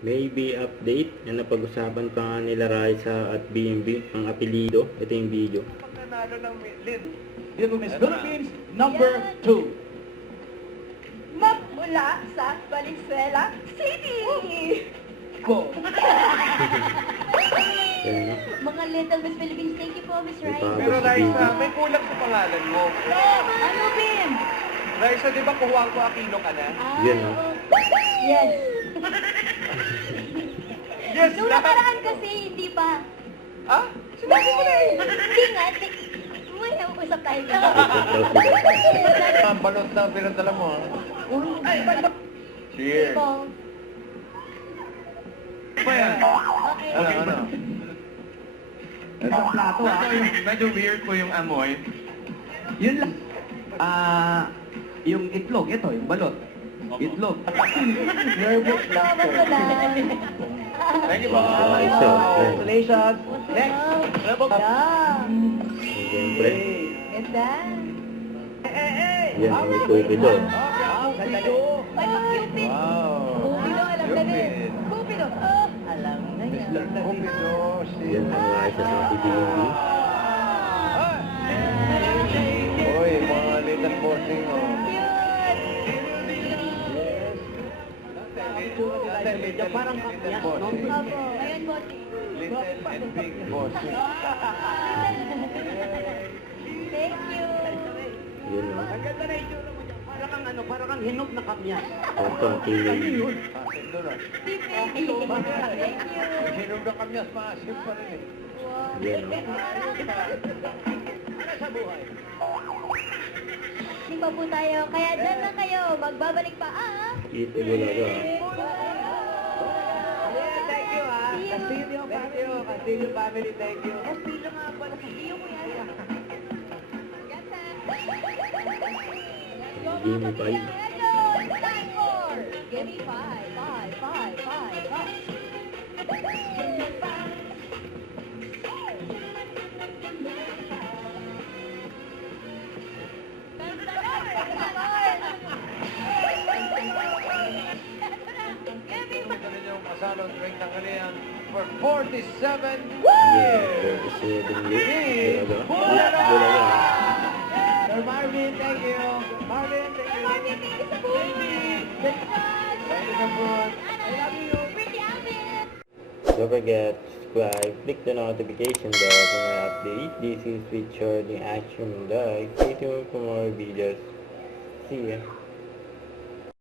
Maybe update na napag-usapan pa nga nila Raisa at BMB ang apelido. Ito yung video. Pagkanalo ng lead. Dito Miss Philippines, number 2. Magmula sa Valenzuela City! Go! Yan, no? Mga Little Miss Philippines, thank you po, Miss Raisa. Pero Raisa, may kulang sa pangalan mo. Ano, Bim? Raisa, di ba kuha ko Aquino ka na? Yan, no? Yes. Yes, Nung lahat. nakaraan kasi, hindi pa. Ah? Sinabi mo na eh. Hindi nga, may usap tayo na. Ang balot na pinadala mo. Cheers. Bong. Ano yan? Okay. Ano? Ito plato Medyo weird po yung amoy. Yun lang. Yung itlog, ito, yung balot. Itlog. Nervous laughter. Thank you po. Raisa. Congratulations. Next. Ano po? Siyempre. Ganda. Yan, may kupido. Ay, mag-cupid. Cupido, alam na rin. Cupido. Alam na yan. Yan ang Raisa sa BMB. Uy, mga little bossing oh. Parang kapyas, no? Opo, ayun, bossy. Little and big bossing. Thank you. Yan, no? Ang ganda na itsura mo dyan. Para kang hinog na kapyas. Pantong teenage. Ito na. Thank you. May hinog na kamyas, maasim pa rin eh. Yan, no? Ano sa buhay? Hindi pa po tayo. Kaya dyan lang kayo. Magbabalik pa. Eat bulaga. Thank you, ah. Castillo, thank you. Castillo family, thank you. Castillo nga po. Castillo ko yan. Ganda. Give me five. Ayun, time for. Give me five. Five. Give me five. Ganun yung masalon drink ng kaniyan for 47 Yan, 47 years. Bulaga. Bulaga. Sir Marvin, thank you. Marvin, thank you. Thank you sa food. Thank you so much. I love you. Pretty Alvin. Don't forget to subscribe, click the notification bell for my update. This is Richard in Action Live. Stay tuned for more videos. See ya.